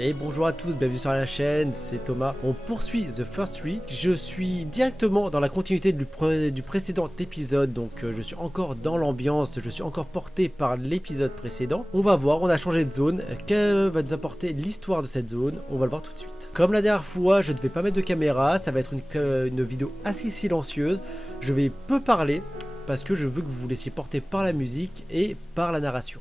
Et bonjour à tous, bienvenue sur la chaîne, c'est Thomas. On poursuit The First Three. Je suis directement dans la continuité du précédent épisode, donc je suis encore dans l'ambiance, je suis encore porté par l'épisode précédent. On va voir, on a changé de zone. Que va nous apporter l'histoire de cette zone? On va le voir tout de suite. Comme la dernière fois, je ne vais pas mettre de caméra, ça va être une vidéo assez silencieuse. Je vais peu parler parce que je veux que vous vous laissiez porter par la musique et par la narration.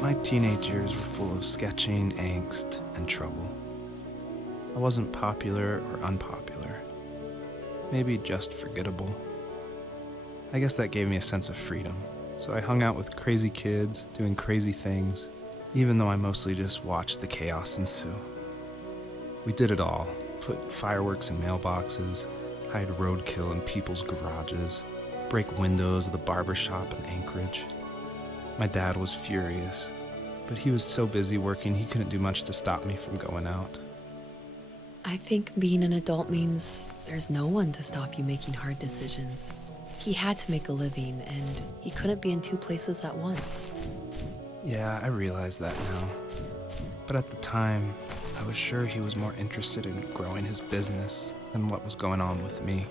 My teenage years were full of sketching, angst, and trouble. I wasn't popular or unpopular. Maybe just forgettable. I guess that gave me a sense of freedom. So I hung out with crazy kids, doing crazy things, even though I mostly just watched the chaos ensue. We did it all. Put fireworks in mailboxes, hide roadkill in people's garages, break windows of the barber shop in Anchorage. My dad was furious, but he was so busy working he couldn't do much to stop me from going out. I think being an adult means there's no one to stop you making hard decisions. He had to make a living, and he couldn't be in two places at once. Yeah, I realize that now. But at the time, I was sure he was more interested in growing his business than what was going on with me.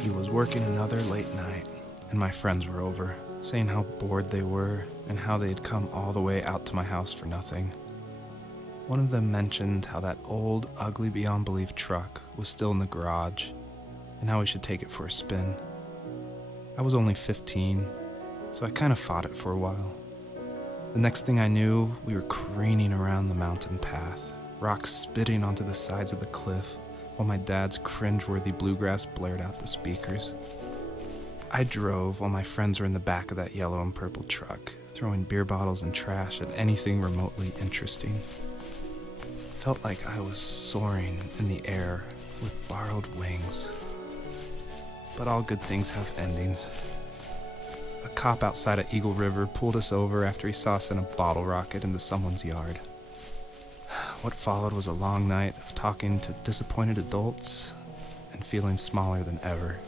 He was working another late night, and my friends were over, saying how bored they were and how they had come all the way out to my house for nothing. One of them mentioned how that old, ugly beyond belief truck was still in the garage, and how we should take it for a spin. I was only 15, so I kind of fought it for a while. The next thing I knew, we were careening around the mountain path, rocks spitting onto the sides of the cliff, while my dad's cringeworthy bluegrass blared out the speakers. I drove while my friends were in the back of that yellow and purple truck, throwing beer bottles and trash at anything remotely interesting. Felt like I was soaring in the air with borrowed wings. But all good things have endings. A cop outside of Eagle River pulled us over after he saw us in a bottle rocket into someone's yard. What followed was a long night of talking to disappointed adults and feeling smaller than ever.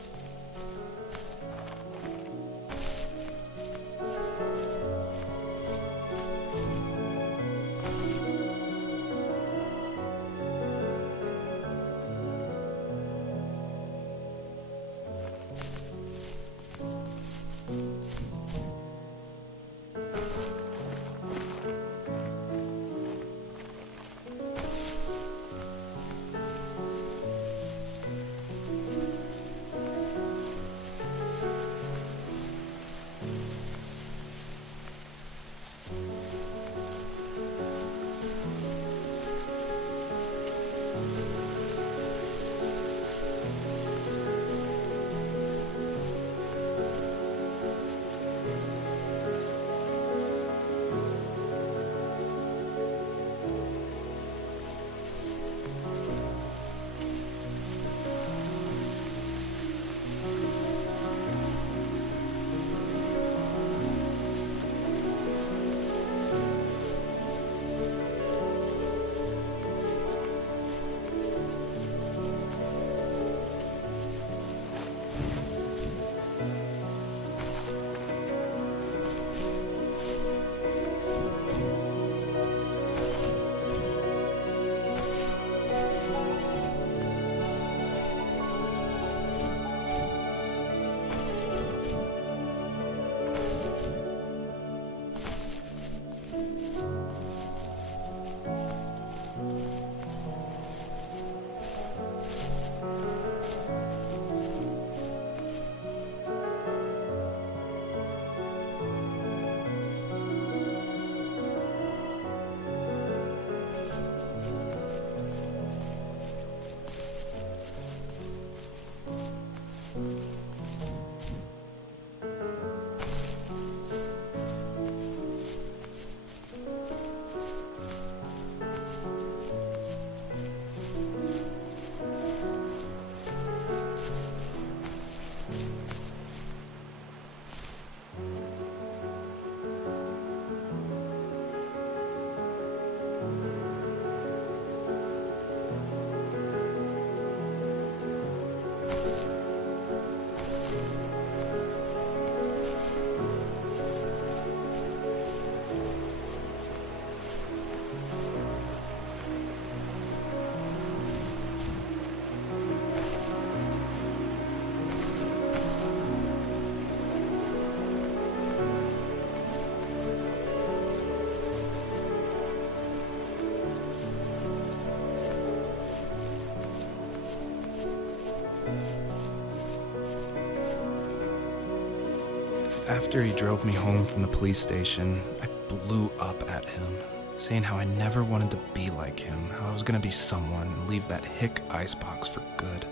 After he drove me home from the police station, I blew up at him, saying how I never wanted to be like him, how I was going to be someone and leave that hick icebox for good.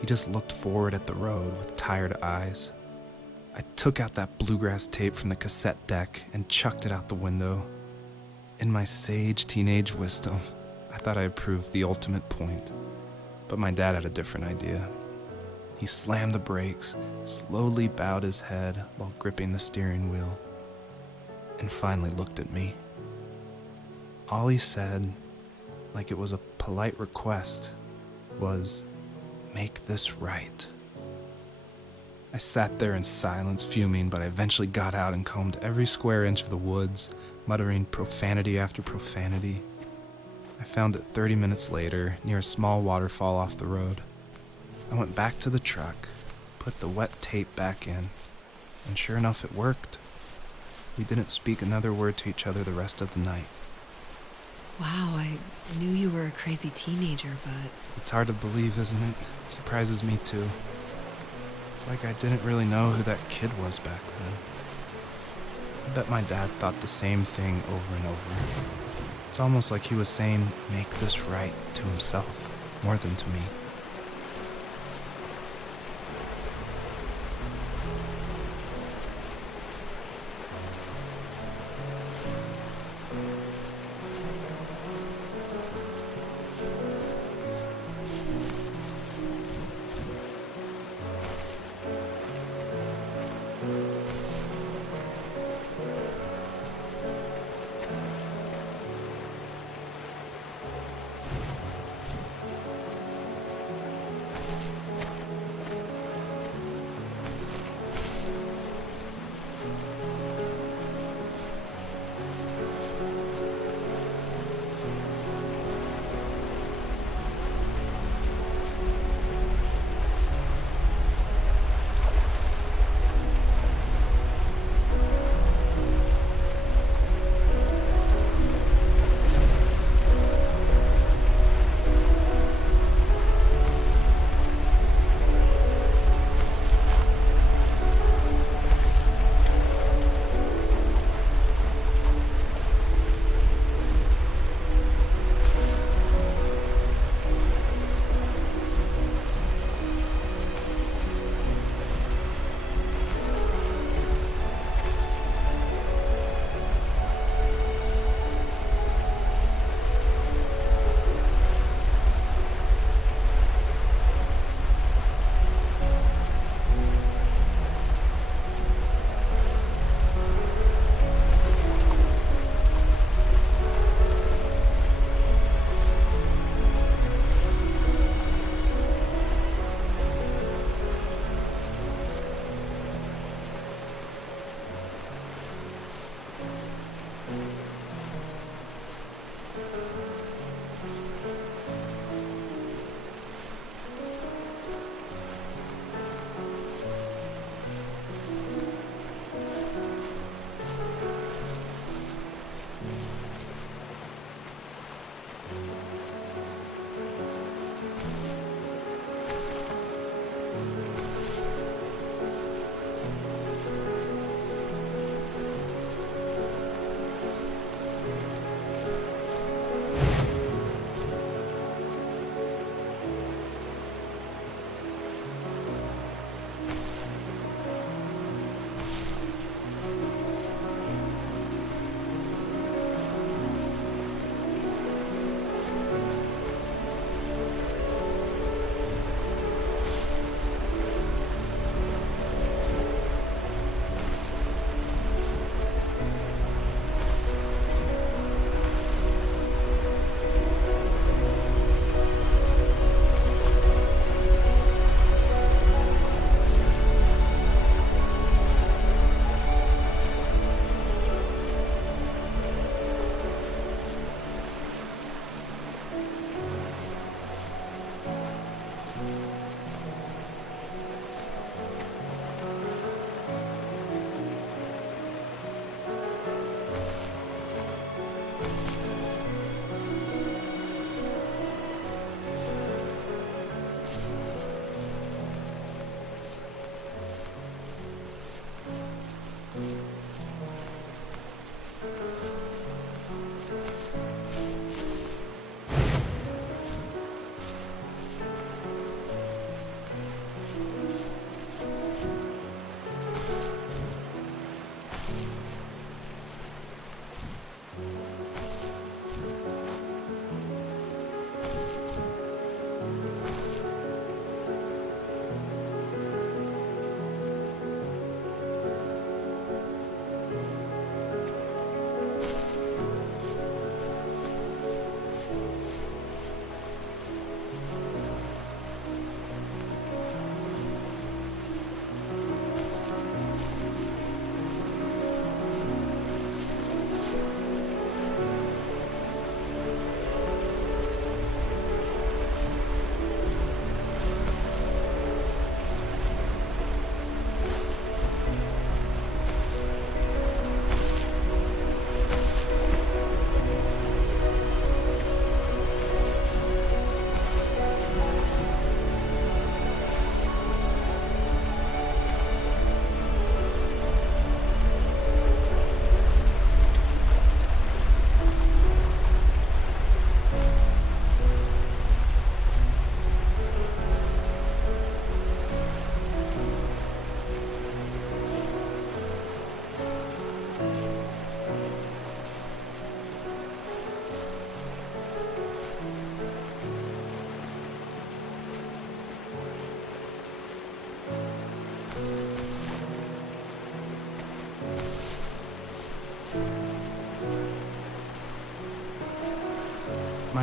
He just looked forward at the road with tired eyes. I took out that bluegrass tape from the cassette deck and chucked it out the window. In my sage teenage wisdom, I thought I had proved the ultimate point, but my dad had a different idea. He slammed the brakes, slowly bowed his head while gripping the steering wheel, and finally looked at me. All he said, like it was a polite request, was, "Make this right." I sat there in silence, fuming, but I eventually got out and combed every square inch of the woods, muttering profanity after profanity. I found it 30 minutes later, near a small waterfall off the road. I went back to the truck, put the wet tape back in, and sure enough, it worked. We didn't speak another word to each other the rest of the night. Wow, I knew you were a crazy teenager, but It's hard to believe, isn't it? It surprises me too. It's like I didn't really know who that kid was back then. I bet my dad thought the same thing over and over. It's almost like he was saying, make this right, to himself, more than to me.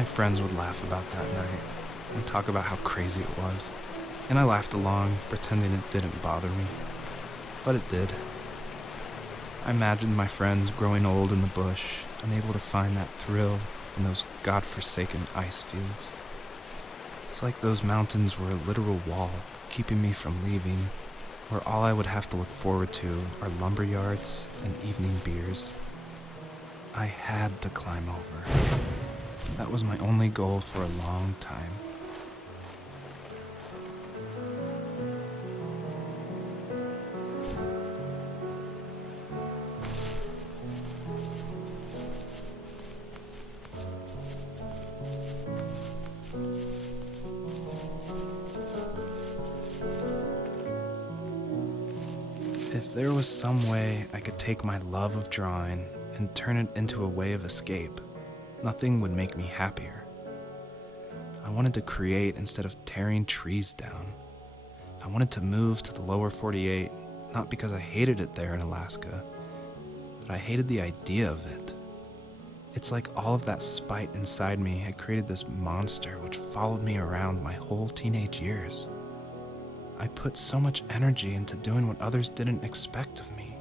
My friends would laugh about that night and talk about how crazy it was, and I laughed along, pretending it didn't bother me. But it did. I imagined my friends growing old in the bush, unable to find that thrill in those godforsaken ice fields. It's like those mountains were a literal wall, keeping me from leaving, where all I would have to look forward to are lumber yards and evening beers. I had to climb over. That was my only goal for a long time. If there was some way I could take my love of drawing and turn it into a way of escape, nothing would make me happier. I wanted to create instead of tearing trees down. I wanted to move to the lower 48, not because I hated it there in Alaska, but I hated the idea of it. It's like all of that spite inside me had created this monster which followed me around my whole teenage years. I put so much energy into doing what others didn't expect of me.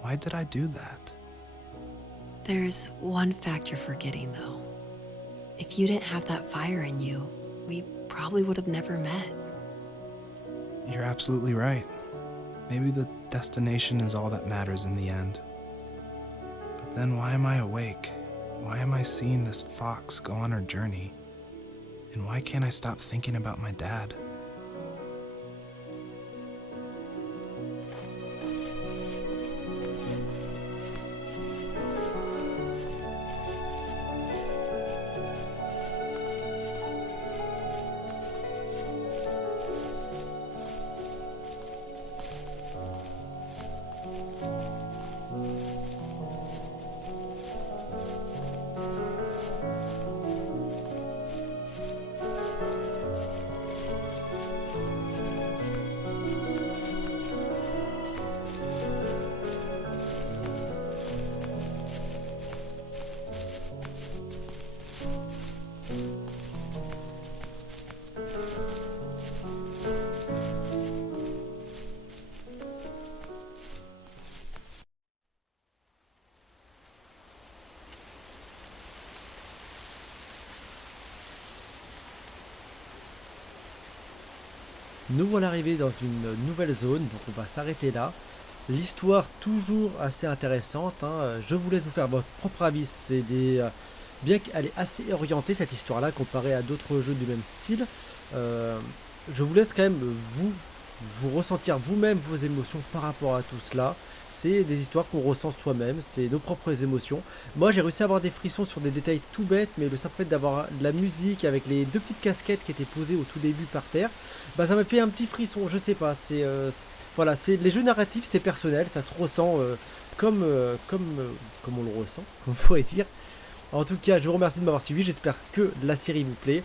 Why did I do that? There's one fact you're forgetting, though. If you didn't have that fire in you, we probably would have never met. You're absolutely right. Maybe the destination is all that matters in the end. But then why am I awake? Why am I seeing this fox go on her journey? And why can't I stop thinking about my dad? Nous voilà arrivés dans une nouvelle zone, donc on va s'arrêter là. L'histoire toujours assez intéressante, hein. Je vous laisse vous faire votre propre avis. C'est bien qu'elle est assez orientée cette histoire-là comparée à d'autres jeux du même style. Je vous laisse quand même vous ressentir vous-même vos émotions par rapport à tout cela. C'est des histoires qu'on ressent soi-même, c'est nos propres émotions. Moi j'ai réussi à avoir des frissons sur des détails tout bêtes, mais le simple fait d'avoir de la musique avec les deux petites casquettes qui étaient posées au tout début par terre, bah ça m'a fait un petit frisson, je sais pas, voilà, les jeux narratifs, c'est personnel, ça se ressent comme on le ressent, on pourrait dire. En tout cas, je vous remercie de m'avoir suivi, j'espère que la série vous plaît.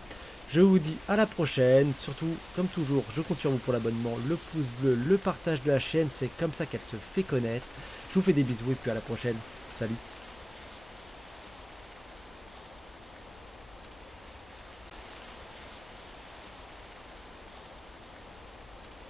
Je vous dis à la prochaine, surtout comme toujours je compte sur vous pour l'abonnement, le pouce bleu, le partage de la chaîne, c'est comme ça qu'elle se fait connaître. Je vous fais des bisous et puis à la prochaine, salut.